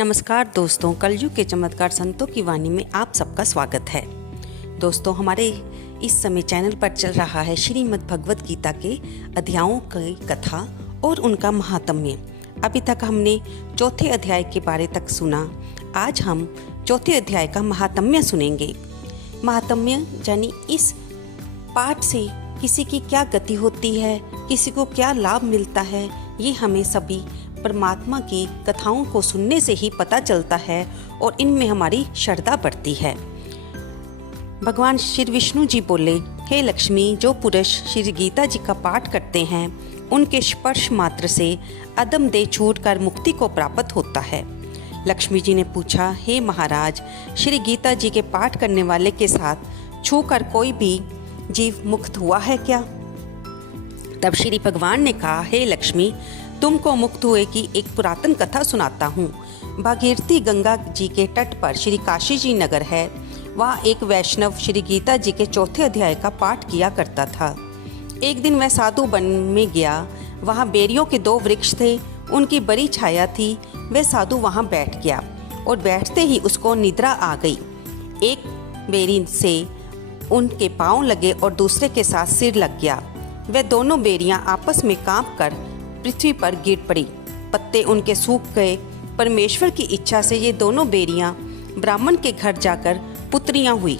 नमस्कार दोस्तों, कलयुग के चमत्कार संतों की वाणी में आप सबका स्वागत है। दोस्तों, हमारे इस समय चैनल पर चल रहा है श्रीमद् भगवत गीता के अध्यायों की कथा और उनका महात्म्य। अभी तक हमने चौथे अध्याय के बारे तक सुना। आज हम चौथे अध्याय का महात्म्य सुनेंगे। महात्म्य यानी इस पाठ से किसी की क्या गति होती है, किसी को क्या लाभ मिलता है, ये हमें सभी परमात्मा की कथाओं को सुनने से ही पता चलता है और इनमें हमारी श्रद्धा बढ़ती है। भगवान श्री विष्णु जी बोले, हे लक्ष्मी, जो पुरुष श्री गीता जी का पाठ करते हैं उनके स्पर्श मात्र से अदम देह छूटकर मुक्ति को प्राप्त होता है। लक्ष्मी जी ने पूछा, हे महाराज, श्री गीता जी के पाठ करने वाले के साथ छूकर कोई भी जीव मुक्त हुआ है क्या? तब श्री भगवान ने कहा, हे लक्ष्मी, तुमको मुक्त हुए की एक पुरातन कथा सुनाता हूँ। भागीरथी गंगा जी के तट पर श्री काशी जी नगर है। वहाँ एक वैष्णव श्री गीता जी के चौथे अध्याय का पाठ किया करता था। एक दिन वह साधु वन में गया। वहाँ बेरियों के 2 वृक्ष थे, उनकी बड़ी छाया थी। वह साधु वहाँ बैठ गया और बैठते ही उसको निद्रा आ गई। एक बेरी से उनके पाँव लगे और दूसरे के साथ सिर लग गया। वह दोनों बेरियां आपस में कांप कर पृथ्वी पर गिर पड़ी। पत्ते उनके सूख गए। परमेश्वर की इच्छा से ये दोनों बेरियां ब्राह्मण के घर जाकर पुत्रियां हुई।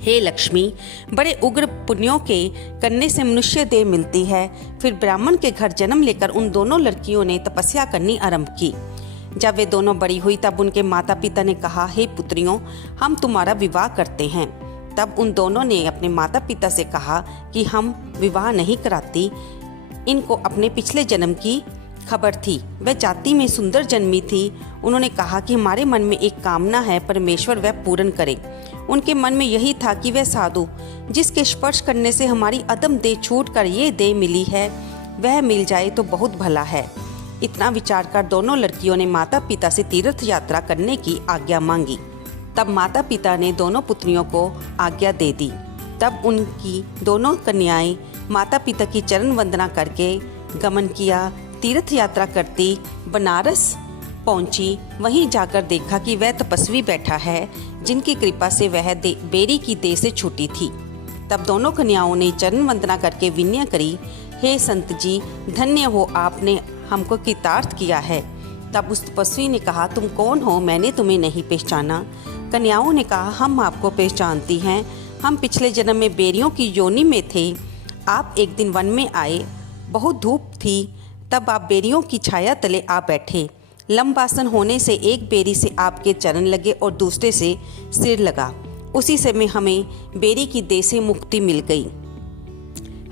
हे लक्ष्मी, बड़े उग्र पुण्यों के करने से मनुष्य देह मिलती है। फिर ब्राह्मण के घर जन्म लेकर उन दोनों लड़कियों ने तपस्या करनी आरंभ की। जब वे दोनों बड़ी हुई तब उनके माता पिता ने कहा, हे पुत्रियों, हम तुम्हारा विवाह करते हैं। तब उन दोनों ने अपने माता पिता से कहा कि हम विवाह नहीं कराती। इनको अपने पिछले जन्म की खबर थी। वह जाति में सुंदर जन्मी थी। उन्होंने कहा कि हमारे मन में एक कामना है, परमेश्वर वह पूर्ण करे। उनके मन में यही था कि वह साधु जिसके स्पर्श करने से हमारी अदम देह छूट कर ये देह मिली है, वह मिल जाए तो बहुत भला है। इतना विचार कर दोनों लड़कियों ने माता पिता से तीर्थ यात्रा करने की आज्ञा मांगी। तब माता पिता ने दोनों पुत्रियों को आज्ञा दे दी। तब उनकी दोनों कन्याएं माता पिता की चरण वंदना करके गमन किया। तीर्थ यात्रा करती बनारस पहुंची। वहीं जाकर देखा कि वह तपस्वी बैठा है जिनकी कृपा से वह बेरी की देह से छूटी थी। तब दोनों कन्याओं ने चरण वंदना करके विनय करी, हे संत जी, धन्य हो, आपने हमको कृतार्थ किया है। तब उस तपस्वी ने कहा, तुम कौन हो? मैंने तुम्हें नहीं पहचाना। कन्याओं ने कहा, हम आपको पहचानती हैं। हम पिछले जन्म में बेरियों की योनि में थे। आप एक दिन वन में आए, बहुत धूप थी, तब आप बेरियों की छाया तले आ बैठे। लंबासन होने से एक बेरी से आपके चरण लगे और दूसरे से सिर लगा। उसी समय हमें बेरी की देह से मुक्ति मिल गई।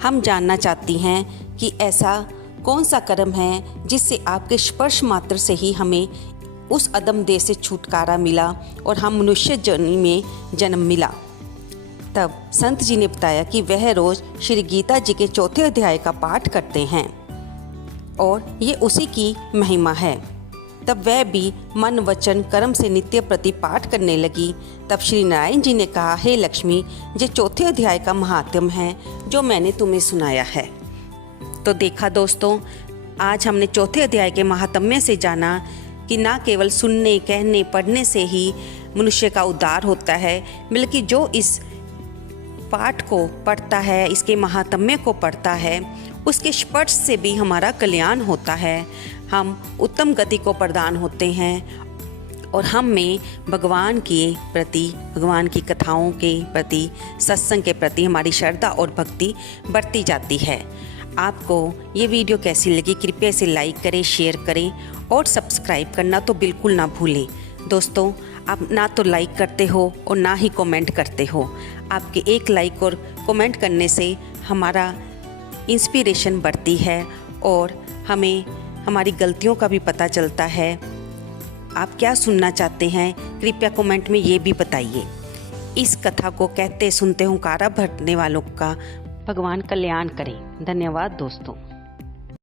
हम जानना चाहती हैं कि ऐसा कौन सा कर्म है जिससे आपके स्पर्श मात्र से ही हमें उस अदम देह से छुटकारा मिला और हम मनुष्य जन्म में जन्म मिला। तब संत जी ने बताया कि वह रोज श्री गीता जी के चौथे अध्याय का पाठ करते हैं और ये उसी की महिमा है। तब वह भी मन वचन कर्म से नित्य प्रति पाठ करने लगी। तब श्री नारायण जी ने कहा, हे लक्ष्मी, ये चौथे अध्याय का महात्म्य है जो मैंने तुम्हें सुनाया है। तो देखा दोस्तों, आज हमने चौथे अध्याय के महात्म्य से जाना कि ना केवल सुनने, कहने, पढ़ने से ही मनुष्य का उद्धार होता है, बल्कि जो इस पाठ को पढ़ता है, इसके महात्म्य को पढ़ता है, उसके स्पर्श से भी हमारा कल्याण होता है। हम उत्तम गति को प्रदान होते हैं और हम में भगवान के प्रति, भगवान की कथाओं के प्रति, सत्संग के प्रति हमारी श्रद्धा और भक्ति बढ़ती जाती है। आपको ये वीडियो कैसी लगी? कृपया इसे लाइक करें, शेयर करें और सब्सक्राइब करना तो बिल्कुल ना भूलें। दोस्तों, आप ना तो लाइक करते हो और ना ही कमेंट करते हो। आपके एक लाइक और कमेंट करने से हमारा इंस्पिरेशन बढ़ती है और हमें हमारी गलतियों का भी पता चलता है। आप क्या सुनना चाहते हैं, कृपया कमेंट में ये भी बताइए। इस कथा को कहते सुनते हुंकारा भरने वालों का भगवान कल्याण करें। धन्यवाद दोस्तों।